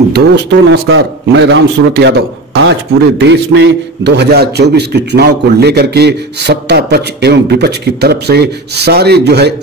दोस्तों नमस्कार, मैं राम सूरत यादव। आज पूरे देश में 2024 के चुनाव को लेकर के सत्ता पक्ष एवं विपक्ष की तरफ से सारे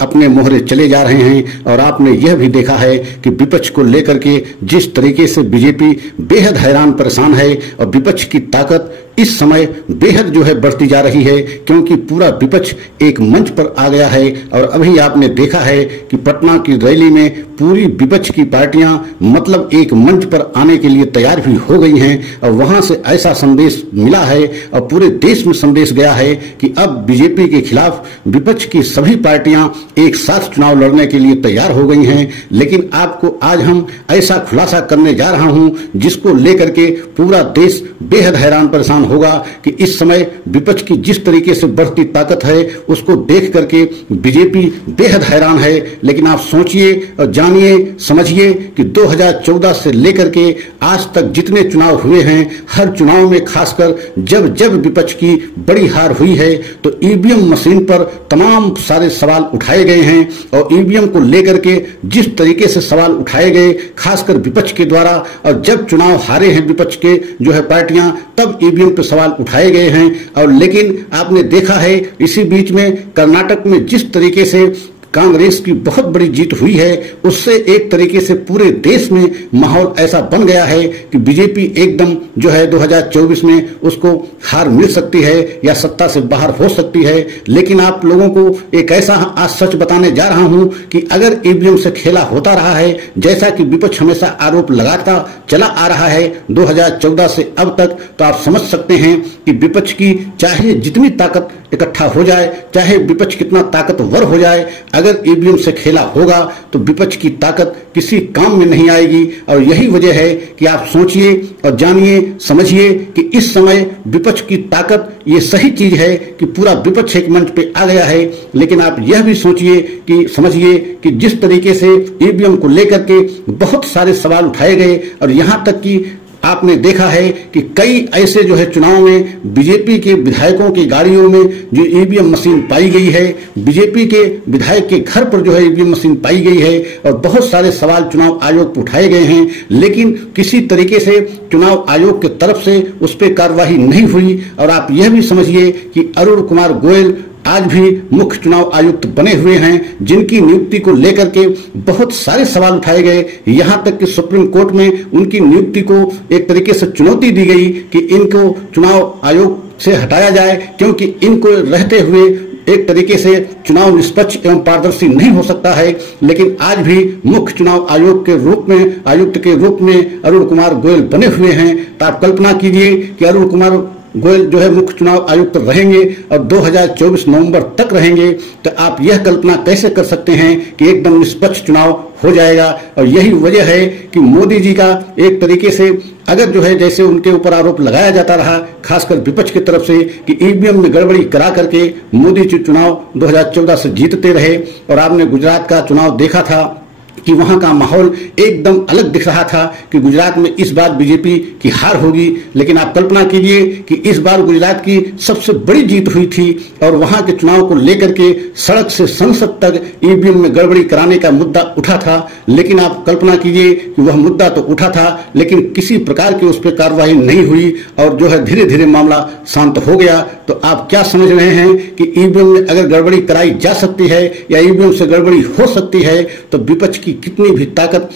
अपने मोहरे चले जा रहे हैं। और आपने यह भी देखा है कि विपक्ष को लेकर के जिस तरीके से बीजेपी बेहद हैरान परेशान है और विपक्ष की ताकत इस समय बेहद बढ़ती जा रही है, क्योंकि पूरा विपक्ष एक मंच पर आ गया है। और अभी आपने देखा है कि पटना की रैली में पूरी विपक्ष की पार्टियां मतलब एक मंच पर आने के लिए तैयार भी हो गई हैं। और वहां से ऐसा संदेश मिला है और पूरे देश में संदेश गया है कि अब बीजेपी के खिलाफ विपक्ष की सभी पार्टियां एक साथ चुनाव लड़ने के लिए तैयार हो गई हैं। लेकिन आपको आज हम ऐसा खुलासा करने जा रहा हूं जिसको लेकर के पूरा देश बेहद हैरान परेशान होगा कि इस समय विपक्ष की जिस तरीके से बढ़ती ताकत है उसको देख करके बीजेपी बेहद हैरान है। लेकिन आप सोचिए और जानिए, समझिए कि 2014 से लेकर के आज तक जितने चुनाव हुए हैं, हर चुनाव में खासकर जब विपक्ष की बड़ी हार हुई है तो ईवीएम मशीन पर तमाम सारे सवाल उठाए गए हैं। और ईवीएम को लेकर के जिस तरीके से सवाल उठाए गए खासकर विपक्ष के द्वारा, और जब चुनाव हारे हैं विपक्ष के पार्टियां, तब ईवीएम पे सवाल उठाए गए हैं। और लेकिन आपने देखा है इसी बीच में कर्नाटक में जिस तरीके से कांग्रेस की बहुत बड़ी जीत हुई है, उससे एक तरीके से पूरे देश में माहौल ऐसा बन गया है कि बीजेपी एकदम 2024 में उसको हार मिल सकती है या सत्ता से बाहर हो सकती है। लेकिन आप लोगों को एक ऐसा आज सच बताने जा रहा हूं कि अगर ईवीएम से खेला होता रहा है, जैसा कि विपक्ष हमेशा आरोप लगाता चला आ रहा है 2014 से अब तक, तो आप समझ सकते हैं कि विपक्ष की चाहे जितनी ताकत इकट्ठा हो जाए, चाहे विपक्ष कितना ताकतवर हो जाए, अगर ईवीएम से खेला होगा तो विपक्ष की ताकत किसी काम में नहीं आएगी। और यही वजह है कि आप सोचिए और जानिए, समझिए कि इस समय विपक्ष की ताकत ये सही चीज है कि पूरा विपक्ष एक मंच पे आ गया है। लेकिन आप यह भी सोचिए कि समझिए कि जिस तरीके से ईवीएम को लेकर के बहुत सारे सवाल उठाए गए, और यहां तक कि आपने देखा है कि कई ऐसे चुनाव में बीजेपी के विधायकों की गाड़ियों में जो ईवीएम मशीन पाई गई है, बीजेपी के विधायक के घर पर ईवीएम मशीन पाई गई है, और बहुत सारे सवाल चुनाव आयोग पर उठाए गए हैं। लेकिन किसी तरीके से चुनाव आयोग की तरफ से उस पर कार्रवाई नहीं हुई। और आप यह भी समझिए कि अरुण कुमार गोयल आज भी मुख्य चुनाव आयुक्त बने हुए हैं, जिनकी नियुक्ति को लेकर के बहुत सारे सवाल उठाए गए। यहां तक कि सुप्रीम कोर्ट में उनकी नियुक्ति को एक तरीके से चुनौती दी गई कि इनको चुनाव आयोग से हटाया जाए, क्योंकि इनको रहते हुए एक तरीके से चुनाव निष्पक्ष एवं पारदर्शी नहीं हो सकता है। लेकिन आज भी मुख्य चुनाव आयोग के रूप में, आयुक्त के रूप में अरुण कुमार गोयल बने हुए हैं। तो आप कल्पना कीजिए कि अरुण कुमार गोयल मुख्य चुनाव आयुक्त रहेंगे और 2024 नवंबर तक रहेंगे, तो आप यह कल्पना कैसे कर सकते हैं कि एकदम निष्पक्ष चुनाव हो जाएगा। और यही वजह है कि मोदी जी का एक तरीके से अगर जैसे उनके ऊपर आरोप लगाया जाता रहा खासकर विपक्ष की तरफ से कि ईवीएम में गड़बड़ी करा करके मोदी जी चुनाव 2014 से जीतते रहे, और आपने गुजरात का चुनाव देखा था कि वहां का माहौल एकदम अलग दिख रहा था कि गुजरात में इस बार बीजेपी की हार होगी। लेकिन आप कल्पना कीजिए कि इस बार गुजरात की सबसे बड़ी जीत हुई थी, और वहां के चुनाव को लेकर के सड़क से संसद तक ईवीएम में गड़बड़ी कराने का मुद्दा उठा था। लेकिन आप कल्पना कीजिए कि वह मुद्दा तो उठा था, लेकिन किसी प्रकार की उस पर कार्रवाई नहीं हुई, और धीरे धीरे मामला शांत हो गया। तो आप क्या समझ रहे हैं कि ईवीएम में अगर गड़बड़ी कराई जा सकती है या ईवीएम से गड़बड़ी हो सकती है, तो विपक्ष की कितनी भी ताकत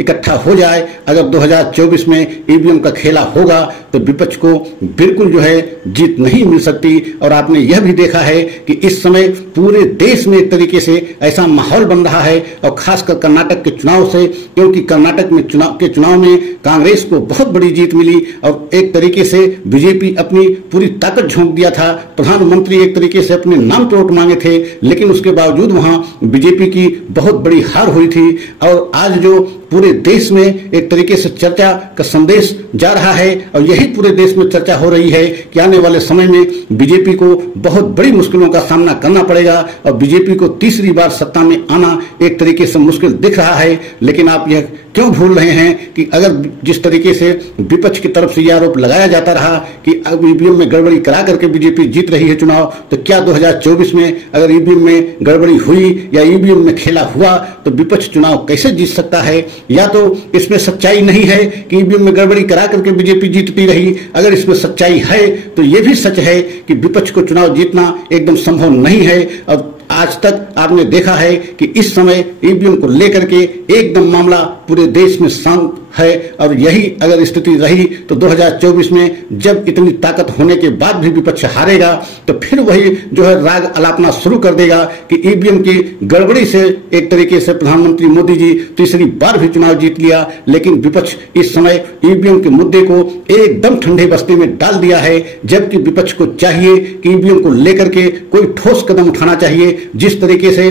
इकट्ठा हो जाए, अगर 2024 में ईवीएम का खेला होगा तो विपक्ष को बिल्कुल जीत नहीं मिल सकती। और आपने यह भी देखा है कि इस समय पूरे देश में एक तरीके से ऐसा माहौल बन रहा है, और खासकर कर्नाटक के चुनाव से, क्योंकि कर्नाटक में चुनाव में कांग्रेस को बहुत बड़ी जीत मिली, और एक तरीके से बीजेपी अपनी पूरी ताकत झोंक दिया था। प्रधानमंत्री एक तरीके से अपने नाम पे वोट मांगे थे, लेकिन उसके बावजूद वहां बीजेपी की बहुत बड़ी हार हुई थी। और आज पूरे देश में एक तरीके से चर्चा का संदेश जा रहा है, और यही पूरे देश में चर्चा हो रही है कि आने वाले समय में बीजेपी को बहुत बड़ी मुश्किलों का सामना करना पड़ेगा, और बीजेपी को तीसरी बार सत्ता में आना एक तरीके से मुश्किल दिख रहा है। लेकिन आप यह क्यों भूल रहे हैं कि अगर जिस तरीके से विपक्ष की तरफ से यह आरोप लगाया जाता रहा कि अब ईवीएम में गड़बड़ी करा करके बीजेपी जीत रही है चुनाव, तो क्या 2024 में अगर ईवीएम में गड़बड़ी हुई या ईवीएम में खेला हुआ तो विपक्ष चुनाव कैसे जीत सकता है? या तो इसमें सच्चाई नहीं है कि ईवीएम में गड़बड़ी करा करके बीजेपी जीतती रही। अगर इसमें सच्चाई है तो यह भी सच है कि विपक्ष को चुनाव जीतना एकदम संभव नहीं है। और आज तक आपने देखा है कि इस समय ईवीएम को लेकर के एकदम मामला पूरे देश में शांत है। और यही अगर स्थिति रही तो 2024 में जब इतनी ताकत होने के बाद भी विपक्ष हारेगा तो फिर वही जो है राग अलापना शुरू कर देगा कि ईवीएम की गड़बड़ी से एक तरीके से प्रधानमंत्री मोदी जी तीसरी बार भी चुनाव जीत लिया। लेकिन विपक्ष इस समय ईवीएम के मुद्दे को एकदम ठंडे बस्ते में डाल दिया है, जबकि विपक्ष को चाहिए कि ईवीएम को लेकर के कोई ठोस कदम उठाना चाहिए। जिस तरीके से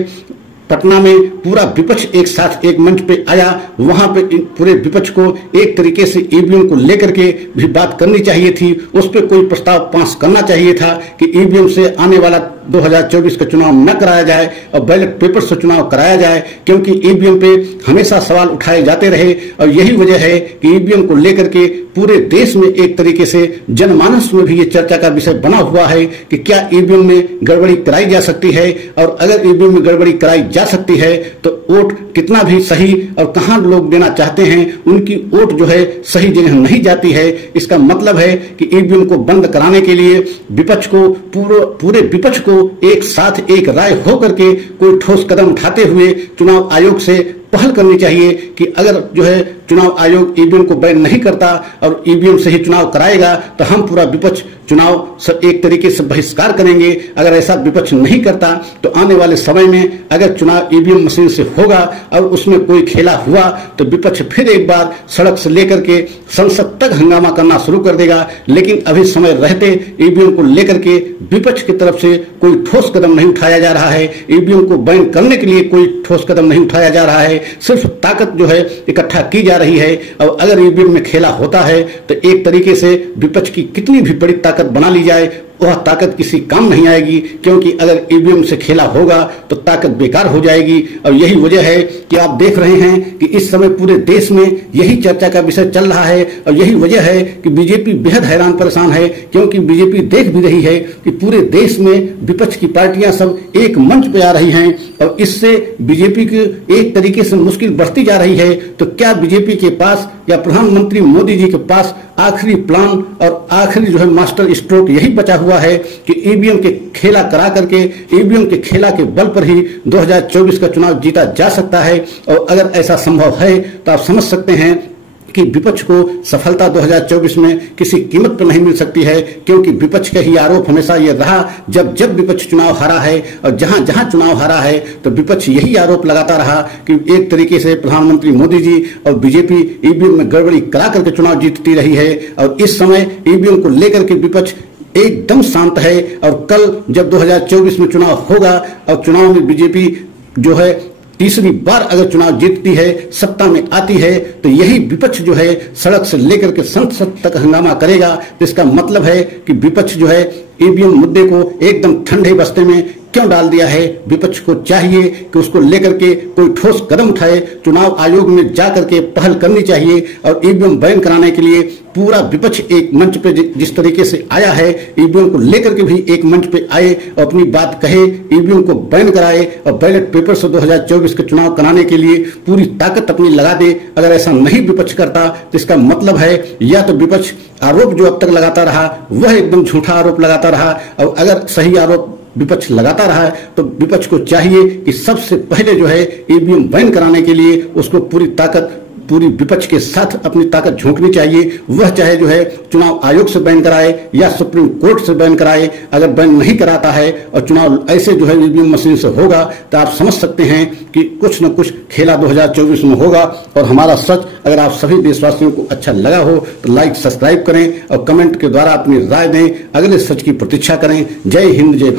पटना में पूरा विपक्ष एक साथ एक मंच पे आया, वहां पे पूरे विपक्ष को एक तरीके से ईवीएम को लेकर के भी बात करनी चाहिए थी। उस पर कोई प्रस्ताव पास करना चाहिए था कि ईवीएम से आने वाला 2024 का चुनाव न कराया जाए और बैलेट पेपर से चुनाव कराया जाए, क्योंकि ईवीएम पे हमेशा सवाल उठाए जाते रहे। और यही वजह है कि ईवीएम को लेकर के पूरे देश में एक तरीके से जनमानस में भी ये चर्चा का विषय बना हुआ है कि क्या ईवीएम में गड़बड़ी कराई जा सकती है, और अगर ईवीएम में गड़बड़ी कराई जा सकती है तो वोट कितना भी सही और कहां लोग देना चाहते हैं उनकी वोट जो है सही जगह नहीं जाती है। इसका मतलब है कि ईवीएम को बंद कराने के लिए विपक्ष को पूरे विपक्ष को एक साथ एक राय होकर के कोई ठोस कदम उठाते हुए चुनाव आयोग से पहल करनी चाहिए कि अगर जो है चुनाव आयोग ईवीएम को बैन नहीं करता और ईवीएम से ही चुनाव कराएगा तो हम पूरा विपक्ष चुनाव एक तरीके से बहिष्कार करेंगे। अगर ऐसा विपक्ष नहीं करता तो आने वाले समय में अगर चुनाव ईवीएम मशीन से होगा और उसमें कोई खेला हुआ तो विपक्ष फिर एक बार सड़क से लेकर के संसद तक हंगामा करना शुरू कर देगा। लेकिन अभी समय रहते ईवीएम को लेकर के विपक्ष की तरफ से कोई ठोस कदम नहीं उठाया जा रहा है। ईवीएम को बैन करने के लिए कोई ठोस कदम नहीं उठाया जा रहा है, सिर्फ ताकत जो है इकट्ठा की जा रही है। और अगर ईवीएम में खेला होता है तो एक तरीके से विपक्ष की कितनी भी बड़ी ताकत बना ली जाए वह ताकत किसी काम नहीं आएगी, क्योंकि अगर ईवीएम से खेला होगा तो ताकत बेकार हो जाएगी। और यही वजह है कि आप देख रहे हैं कि इस समय पूरे देश में यही चर्चा का विषय चल रहा है। और यही वजह है कि बीजेपी बेहद हैरान परेशान है, क्योंकि बीजेपी देख भी रही है कि पूरे देश में विपक्ष की पार्टियां सब एक मंच पे आ रही हैं और इससे बीजेपी की एक तरीके से मुश्किल बढ़ती जा रही है। तो क्या बीजेपी के पास या प्रधानमंत्री मोदी जी के पास आखिरी प्लान और आखिरी जो है मास्टर स्ट्रोक यही बचा हुआ है कि ईवीएम के खेला करा करके ईवीएम के खेला के बल पर ही 2024 का चुनाव जीता जा सकता है। और अगर ऐसा संभव है तो आप समझ सकते हैं कि विपक्ष को सफलता 2024 में किसी कीमत पर नहीं मिल सकती है, क्योंकि विपक्ष का ही आरोप हमेशा ये रहा जब विपक्ष चुनाव हारा है और जहां जहां चुनाव हारा है तो विपक्ष यही आरोप लगाता रहा कि एक तरीके से प्रधानमंत्री मोदी जी और बीजेपी ईवीएम में गड़बड़ी करा करके चुनाव जीतती रही है। और इस समय ईवीएम को लेकर के विपक्ष एकदम शांत है। और कल जब 2024 में चुनाव होगा और चुनाव में बीजेपी जो है तीसरी बार अगर चुनाव जीतती है, सत्ता में आती है, तो यही विपक्ष जो है सड़क से लेकर के संसद तक हंगामा करेगा। तो इसका मतलब है कि विपक्ष जो है ईवीएम मुद्दे को एकदम ठंडे बस्ते में क्यों डाल दिया है। विपक्ष को चाहिए कि उसको लेकर के कोई ठोस कदम उठाए, चुनाव आयोग में जाकर के पहल करनी चाहिए और ईवीएम बैन कराने के लिए पूरा विपक्ष एक मंच पे जिस तरीके से आया है, ईवीएम को लेकर के भी एक मंच पे आए और अपनी बात कहे, ईवीएम को बैन कराए और बैलेट पेपर से 2024 के चुनाव कराने के लिए पूरी ताकत अपनी लगा दे। अगर ऐसा नहीं विपक्ष करता तो इसका मतलब है या तो विपक्ष आरोप जो अब तक लगाता रहा वह एकदम झूठा आरोप लगाता रहा, और अगर सही आरोप विपक्ष लगाता रहा तो विपक्ष को चाहिए कि सबसे पहले जो है ईवीएम बैन कराने के लिए उसको पूरी ताकत पूरी विपक्ष के साथ अपनी ताकत झोंकनी चाहिए। वह चाहे जो है चुनाव आयोग से बैन कराए या सुप्रीम कोर्ट से बैन कराए। अगर बैन नहीं कराता है और चुनाव ऐसे जो है ईवीएम मशीन से होगा तो आप समझ सकते हैं कि कुछ न कुछ खेला 2024 में होगा। और हमारा सच अगर आप सभी देशवासियों को अच्छा लगा हो तो लाइक सब्सक्राइब करें और कमेंट के द्वारा अपनी राय दें। अगले सच की प्रतीक्षा करें। जय हिंद, जय भारत।